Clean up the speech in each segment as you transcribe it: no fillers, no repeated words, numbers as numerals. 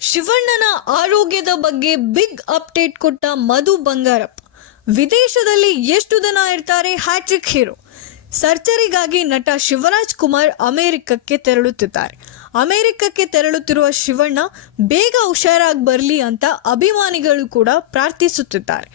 ಶಿವಣ್ಣನ ಆರೋಗ್ಯದ ಬಗ್ಗೆ big update ಕೊಟ್ಟ ಮಧು ಬಂಗಾರಪ್ಪ. ವಿದೇಶದಲ್ಲಿ ಎಷ್ಟು ದಿನ ಇರ್ತಾರೆ ಹ್ಯಾಟ್ರಿಕ್ ಹೀರೋ? ಸರ್ಜರಿಗಾಗಿ ನಟ ಶಿವರಾಜ್ ಕುಮಾರ್ ಅಮೆರಿಕಕ್ಕೆ ತೆರಳುತ್ತಿದ್ದಾರೆ. ಅಮೆರಿಕಕ್ಕೆ ತೆರಳುತ್ತಿರುವ ಶಿವಣ್ಣ ಬೇಗ ಹುಷಾರಾಗಿ ಬರಲಿ ಅಂತ ಅಭಿಮಾನಿಗಳು ಕೂಡ ಪ್ರಾರ್ಥಿಸುತ್ತಿದ್ದಾರೆ.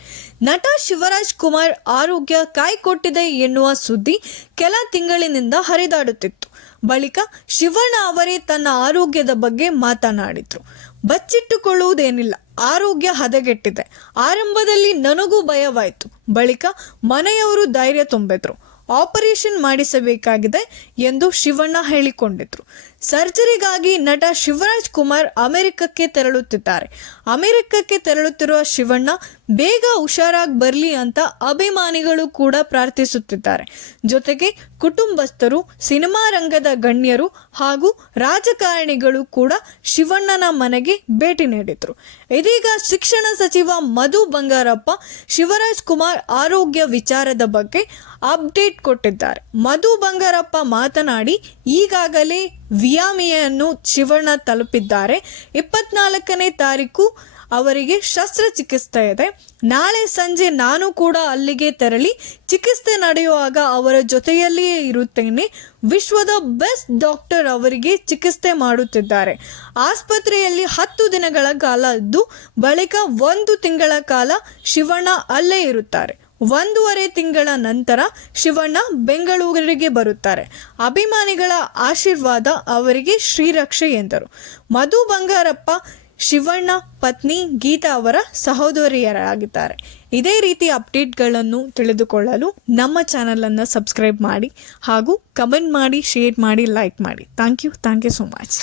ನಟ ಶಿವರಾಜ್ ಕುಮಾರ್ ಆರೋಗ್ಯ ಕಾಯ್ಕೊಟ್ಟಿದೆ ಎನ್ನುವ ಸುದ್ದಿ ಕೆಲ ತಿಂಗಳಿನಿಂದ ಹರಿದಾಡುತ್ತಿತ್ತು. ಬಳಿಕ ಶಿವಣ್ಣ ಅವರೇ ತನ್ನ ಆರೋಗ್ಯದ ಬಗ್ಗೆ ಮಾತನಾಡಿದ್ರು. ಬಚ್ಚಿಟ್ಟುಕೊಳ್ಳುವುದೇನಿಲ್ಲ, ಆರೋಗ್ಯ ಹದಗೆಟ್ಟಿದೆ. ಆರಂಭದಲ್ಲಿ ನನಗೂ ಭಯವಾಯಿತು. ಬಳಿಕ ಮನೆಯವರು ಧೈರ್ಯ ತುಂಬಿದ್ರು. ಆಪರೇಷನ್ ಮಾಡಿಸಬೇಕಾಗಿದೆ ಎಂದು ಶಿವಣ್ಣ ಹೇಳಿಕೊಂಡಿದ್ರು. ಸರ್ಜರಿಗಾಗಿ ನಟ ಶಿವರಾಜ್ ಕುಮಾರ್ ಅಮೆರಿಕಕ್ಕೆ ತೆರಳುತ್ತಿದ್ದಾರೆ. ಅಮೆರಿಕಕ್ಕೆ ತೆರಳುತ್ತಿರುವ ಶಿವಣ್ಣ ಬೇಗ ಹುಷಾರಾಗಿ ಬರಲಿ ಅಂತ ಅಭಿಮಾನಿಗಳು ಕೂಡ ಪ್ರಾರ್ಥಿಸುತ್ತಿದ್ದಾರೆ. ಜೊತೆಗೆ ಕುಟುಂಬಸ್ಥರು, ಸಿನಿಮಾ ರಂಗದ ಗಣ್ಯರು ಹಾಗೂ ರಾಜಕಾರಣಿಗಳು ಕೂಡ ಶಿವಣ್ಣನ ಮನೆಗೆ ಭೇಟಿ ನೀಡಿದ್ರು. ಇದೀಗ ಶಿಕ್ಷಣ ಸಚಿವ ಮಧು ಬಂಗಾರಪ್ಪ ಶಿವರಾಜ್ ಕುಮಾರ್ ಆರೋಗ್ಯ ವಿಚಾರದ ಬಗ್ಗೆ ಅಪ್ಡೇಟ್ ಕೊಟ್ಟಿದ್ದಾರೆ. ಮಧು ಬಂಗಾರಪ್ಪ ಮಾತನಾಡಿ, ಈಗಾಗಲೇ ವಿಯಾಮಿಯನ್ನು ಶಿವಣ್ಣ ತಲುಪಿದ್ದಾರೆ. 24ನೇ ತಾರೀಕು ಅವರಿಗೆ ಶಸ್ತ್ರಚಿಕಿತ್ಸೆ ಇದೆ. ನಾಳೆ ಸಂಜೆ ನಾನು ಕೂಡ ಅಲ್ಲಿಗೆ ತೆರಳಿ ಚಿಕಿತ್ಸೆ ನಡೆಯುವಾಗ ಅವರ ಜೊತೆಯಲ್ಲಿಯೇ ಇರುತ್ತೇನೆ. ವಿಶ್ವದ ಬೆಸ್ಟ್ ಡಾಕ್ಟರ್ ಅವರಿಗೆ ಚಿಕಿತ್ಸೆ ಮಾಡುತ್ತಿದ್ದಾರೆ. ಆಸ್ಪತ್ರೆಯಲ್ಲಿ 10 ದಿನಗಳ ಕಾಲ ಇದ್ದು ಬಳಿಕ 1 ತಿಂಗಳ ಕಾಲ ಶಿವಣ್ಣ ಅಲ್ಲೇ ಇರುತ್ತಾರೆ. 1.5 ತಿಂಗಳ ನಂತರ ಶಿವಣ್ಣ ಬೆಂಗಳೂರಿಗೆ ಬರುತ್ತಾರೆ. ಅಭಿಮಾನಿಗಳ ಆಶೀರ್ವಾದ ಅವರಿಗೆ ಶ್ರೀರಕ್ಷೆ ಎಂದರು. ಮಧು ಬಂಗಾರಪ್ಪ ಶಿವಣ್ಣ ಪತ್ನಿ ಗೀತಾ ಅವರ ಸಹೋದರಿಯರಾಗಿದ್ದಾರೆ. ಇದೇ ರೀತಿ ಅಪ್ಡೇಟ್ಗಳನ್ನು ತಿಳಿದುಕೊಳ್ಳಲು ನಮ್ಮ ಚಾನಲನ್ನು ಸಬ್ಸ್ಕ್ರೈಬ್ ಮಾಡಿ ಹಾಗೂ ಕಮೆಂಟ್ ಮಾಡಿ, ಶೇರ್ ಮಾಡಿ, ಲೈಕ್ ಮಾಡಿ. Thank you so much.